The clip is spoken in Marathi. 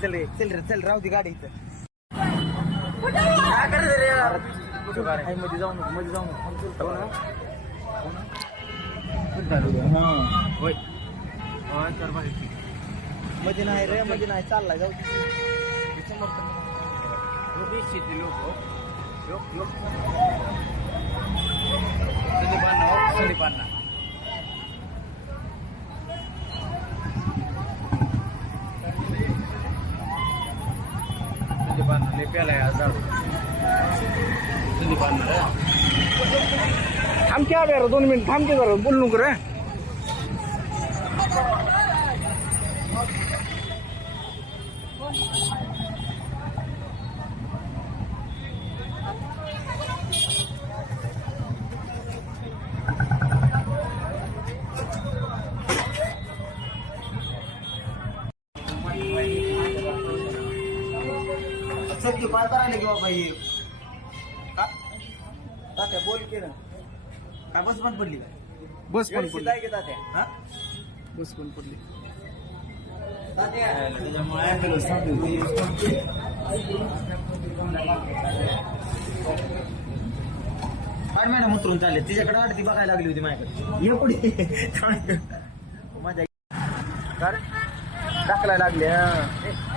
चल रे चल रे चल राहू दे गाडी इथं मध्ये जाऊन मध्ये नाही रे मध्ये नाही चाललाय जाऊ थांब क्या जरा 2 मिनिट थांब के जरा बोल नको रे सत्य पाय करायला की बाबा हे तात्या बोल की ना काय बस पण पडली काय बस पण पडली काय की तात्या हा बस पण पडली तात्या त्याच्यामुळे काय मॅडम उतरून चालले तिच्याकडे वाटत ती बघायला लागली होती माझ्याकडे ये पुढे माझ्या दाखलाय लागले हा